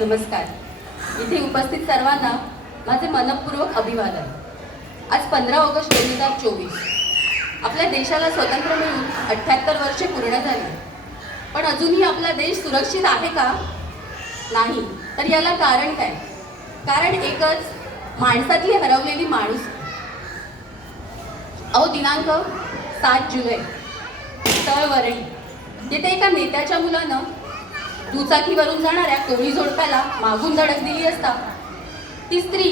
नमस्कार. इथे उपस्थित सर्वांना माझे मनपूर्वक अभिवादन. आज 15 ऑगस्ट 2024. आपल्या देशाला स्वातंत्र्य मिळून 78 वर्षे पूर्ण झाली. पण अजूनही आपला देश सुरक्षित आहे का? नाही. तर याला कारण काय? कारण एकच, माणसातली हरवलेली माणूस. दिनांक 7 जुलै, स्थळ वरळी येथे एका नेत्याच्या मुलानं दुचाकीवरून जाणाऱ्या कोळी जोडप्याला मागून धडक दिली असता ती स्त्री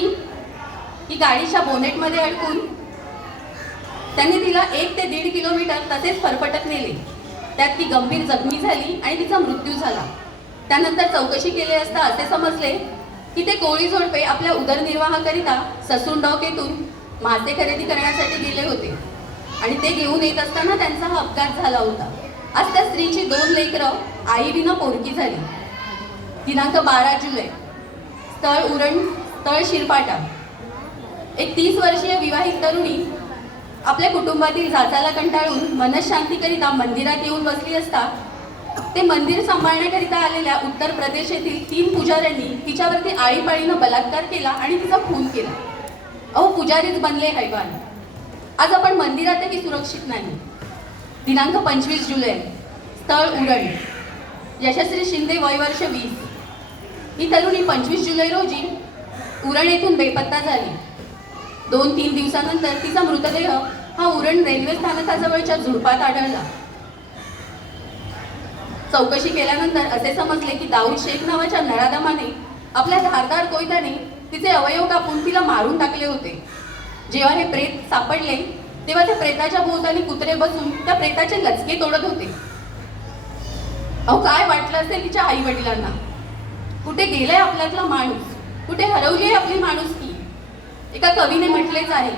ही गाडीच्या बोनेटमध्ये अडकून त्यांनी तिला 1 ते 1.5 किलोमीटर तसेच फरफटत नेले. त्यात ती गंभीर जखमी झाली आणि तिचा मृत्यू झाला. त्यानंतर चौकशी केली असता असे समजले की ते कोळी जोडपे आपल्या उदरनिर्वाहाकरिता ससून डॉकेतून मासे खरेदी करण्यासाठी गेले होते आणि ते घेऊन येत असताना त्यांचा हा अपघात झाला होता. आज त्या स्त्रीची 2 लेकरं आई विना पोरकी झाली. दिनांक 12 जुलै, स्थळ उरण, स्थळ शिरपाटा. एक 30 वर्षीय विवाहित तरुणी आपल्या कुटुंबातील जाचाला कंटाळून मनशांतीकरिता मंदिरात येऊन बसली असता ते मंदिर सांभाळण्याकरिता आलेल्या उत्तर प्रदेश येथील 3 पुजाऱ्यांनी तिच्यावरती आळीपाळीनं बलात्कार केला आणि तिचा खून केला. पुजारीच बनले हैवान. आज आपण मंदिरातही सुरक्षित नाही. दिनांक 25 जुलै, स्थळ उरण. यशस्वी शिंदे, वय वर्ष 20. ही तरुणी 25 जुलै रोजी उरण येथून बेपत्ता झाली. 2-3 दिवसानंतर तिचा मृतदेह हा उरण रेल्वे स्थानकाजवळच्या झुडपात आढळला. चौकशी केल्यानंतर असे समजले की दाऊद शेख नावाच्या नराधमाने आपल्या धारदार कोयत्याने तिचे अवयव कापून तिला मारून टाकले होते. जेव्हा हे प्रेत सापडले तेव्हा त्या प्रेताच्या भोवताली कुत्रे बसून त्या प्रेताचे लचके तोडत होते. काय वाटलं असेल तिच्या आई वडिलांना? कुठे गेलाय आपल्यातला माणूस? कुठे हरवली आहे आपली माणुसकी? एका कवीने म्हटलेच आहे,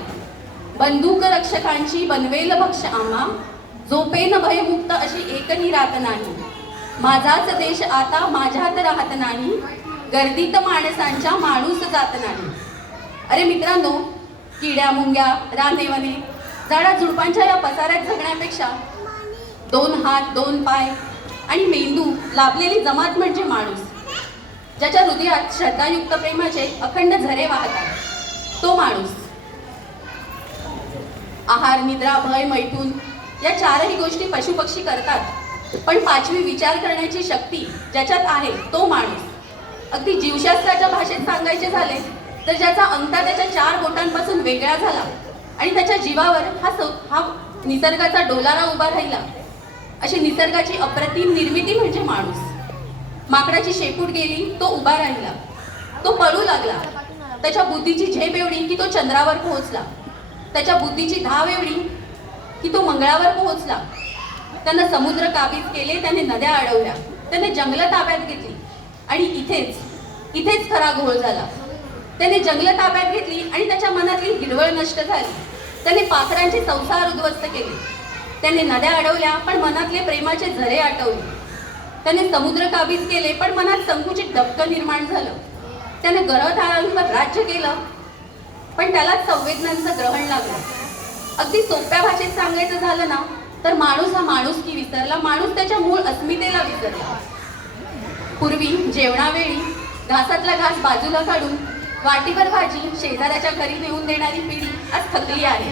बंदूक रक्षकांची बनवेल भक्ष आम्हा, झोपेन भयमुक्त अशी एकही रात नाही. माझाच देश आता माझ्यात राहत नाही, गर्दीत माणसांच्या माणूस जात नाही. अरे मित्रांनो, किड्या मुंग्या, रानदेवने, झाडा झुडपांच्या या पसाऱ्यात जगण्यापेक्षा 2 हात, 2 पाय आणि मेंदू लाभलेली जमात म्हणजे माणूस, ज्याच्या हृदयात श्रद्धायुक्त प्रेमाचे अखंड झरे वाहतात, तो माणूस. आहार, निद्रा, भय, मैथून या 4ही गोष्टी पशुपक्षी करतात, पण 5वी विचार करण्याची शक्ती ज्याच्यात आहे तो माणूस. अगदी जीवशास्त्राच्या भाषेत सांगायचे झाले तर ज्याचा अंगठा त्याच्या 4 बोटांपासून वेगळा झाला आणि त्याच्या जीवावर हा निसर्गाचा डोलारा उभा राहिला, अशी निसर्गाची अप्रतिम निर्मिती म्हणजे माणूस. माकडाची शेपूट गेली, तो उभा राहिला, तो पळू लागला. त्याच्या बुद्धीची झेप एवढी की तो चंद्रावर पोहोचला. त्याच्या बुद्धीची धाव एवढी की तो मंगळावर पोहोचला. त्यानं समुद्र काबीज केले, त्याने नद्या अडवल्या, त्याने जंगलं ताब्यात घेतली आणि इथेच खरा घोळ झाला. त्याने जंगलं ताब्यात घेतली आणि त्याच्या मनातली हिरवळ नष्ट झाली. त्याने पाखरांचे संसार उद्ध्वस्त केले. त्याने नद्या अडवल्या पण मनातले प्रेमाचे झरे आटवले. त्याने समुद्र काबीज केले पण मनात संकुचित डबकं निर्माण झालं. त्याने ग्रहताऱ्यांवर राज्य केलं पण त्याला संवेदनांचं ग्रहण लागलं. अगदी सोप्या भाषेत सांगायचं झालं ना तर माणूस हा माणुसकी विसरला, माणूस त्याच्या मूळ अस्मितेला विसरला. पूर्वी जेवणावेळी घासातला घास बाजूला काढून वाटीभर भाजी शेजाऱ्याच्या घरी नेऊन देणारी पिढी आज थकली आहे.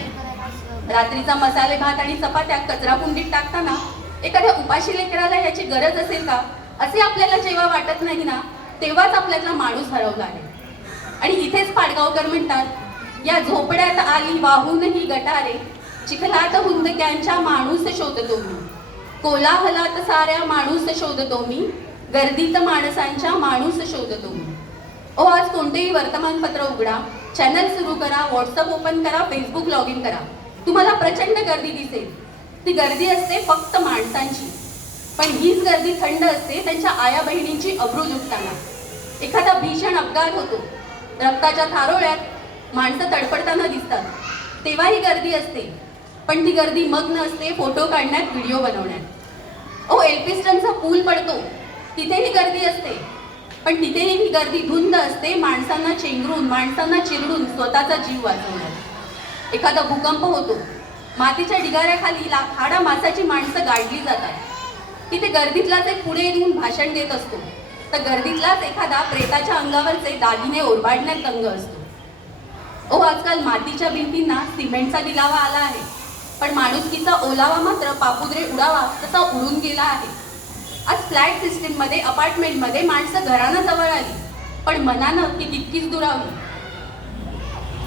रात्रीचा मसाले भात आणि चपात्या कचरा कुंडीत टाकताना एखाद्या उपाशी लेकराला याची गरज असेल का असे आपल्याला जेव्हा वाटत नाही ना, तेव्हाच आपल्यातला माणूस हरवला आहे. आणि इथेच पाडगावकर म्हणतात, या झोपड्यात आली वाहून ही गटारे, चिखलात हुंदक्यांच्या माणूस शोधतो मी, कोलाहलात साऱ्या माणूस शोधतो मी, गर्दीत माणसांच्या माणूस शोधतो मी. आज कोणतेही वर्तमानपत्र उघडा, चॅनल सुरू करा, व्हॉट्सअप ओपन करा, फेसबुक लॉग इन करा, तुम्हाला प्रचंड गर्दी दिसेल. ती गर्दी असते फक्त माणसांची, पण हीच गर्दी थंड असते त्यांच्या आया बहिणींची अब्रू लुटताना. एखादा भीषण अपघात होतो, रक्ताच्या थारोळ्यात माणसं तडफडताना दिसतात, तेव्हाही गर्दी असते, पण ती गर्दी मग्न असते फोटो काढण्यात, व्हिडिओ बनवण्यात. एल्फिस्टनचा पूल पडतो, तिथेही गर्दी असते, पण तिथेही ही गर्दी धुंद असते माणसांना चेंगरून, माणसांना चिरडून स्वतःचा जीव वाचवण्यात. एखादा भूकंप होतो, मातीच्या ढिगाऱ्याखाली हाडा मासाची माणसं गाडली जातात, तिथे गर्दीतलाच एक पुढे येऊन भाषण देत असतो, तर गर्दीतलाच एखादा प्रेताच्या अंगावरचे दागिने ओरबाडण्यात दंग असतो. आजकाल मातीच्या भिंतींना सिमेंटचा दिलावा आला आहे, पण माणुसकीचा ओलावा मात्र पापुद्रे उडावा तसा उडून गेला आहे. आज फ्लॅट सिस्टीममध्ये अपार्टमेंटमध्ये माणसं घरानं जवळ आली, पण मनानं ती तितकीच दुरावली.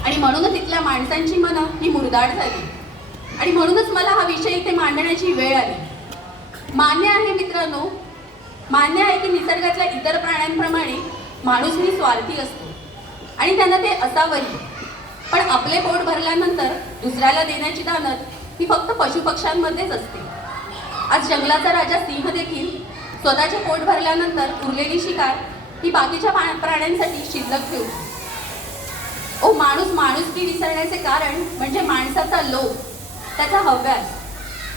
आणि म्हणूनच इथल्या माणसांची मनं ही मुरदाड झाली. आणि म्हणूनच मला हा विषय इथे मांडण्याची वेळ आली. मान्य आहे मित्रांनो, मान्य आहे की निसर्गातल्या इतर प्राण्यांप्रमाणे माणूसही स्वार्थी असतो आणि त्यांना ते असावंही. पण आपले पोट भरल्यानंतर दुसऱ्याला देण्याची दानत ही फक्त पशुपक्ष्यांमध्येच असते. आज जंगलाचा राजा सिंह देखील स्वतःचे पोट भरल्यानंतर उरलेली शिकार ही बाकीच्या प्राण्यांसाठी शिल्लक ठेवतो. माणूस माणुसकी विसरण्याचे कारण म्हणजे माणसाचा लोभ, त्याचा हव्यास.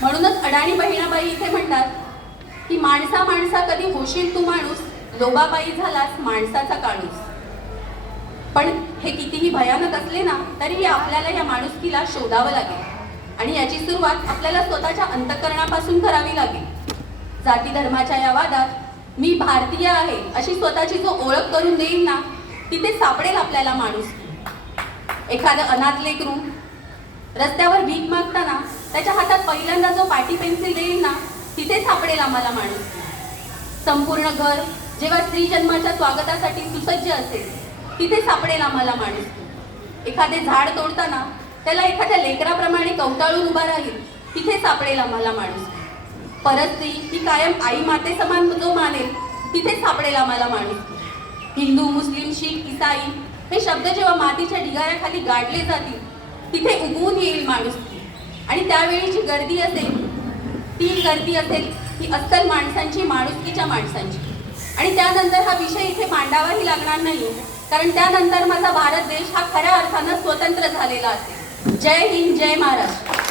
म्हणूनच अडाणी बहिणाबाई इथे म्हणतात की माणसा माणसा कधी होशील तू माणूस, लोभाबाई झालास माणसाचा काणूस. पण हे कितीही भयानक असले ना तरीही आपल्याला या माणुसकीला शोधावं लागेल आणि याची सुरुवात आपल्याला स्वतःच्या अंतःकरणापासून करावी लागेल. जाती धर्माच्या या वादात मी भारतीय आहे अशी स्वतःची जो ओळख करून देईल ना, तिथे सापडेल आपल्याला माणुसकी. एखादं अनाथ लेकरू रस्त्यावर भीक मागताना त्याच्या हातात पहिल्यांदा जो पाटी पेन्सिल देईल ना, तिथे सापडेल आम्हाला माणुसकी. संपूर्ण घर जेव्हा स्त्री जन्माच्या स्वागतासाठी सुसज्ज असेल, तिथे सापडेल आम्हाला माणुसकी. एखादे झाड तोडताना त्याला एखाद्या लेकराप्रमाणे कवटाळून उभा राहील, तिथे सापडेल आम्हाला माणुसकी. परस्त्री ही कायम आई माते समान जो मानेल, तिथे सापडेल आम्हाला माणुसकी. हिंदू, मुस्लिम, शीख, इसाई हे शब्द जेव्हा मातीच्या ढिगाऱ्याखाली गाडले जातील, तिथे उगवून येईल माणुसकी. आणि त्यावेळी जी गर्दी असेल, ती गर्दी असेल ही अस्सल माणसांची, माणुसकीच्या माणसांची. आणि त्यानंतर हा विषय इथे मांडावाही लागणार नाही, कारण त्यानंतर माझा भारत देश हा खऱ्या अर्थानं स्वतंत्र झालेला असेल. जय हिंद, जय महाराष्ट्र.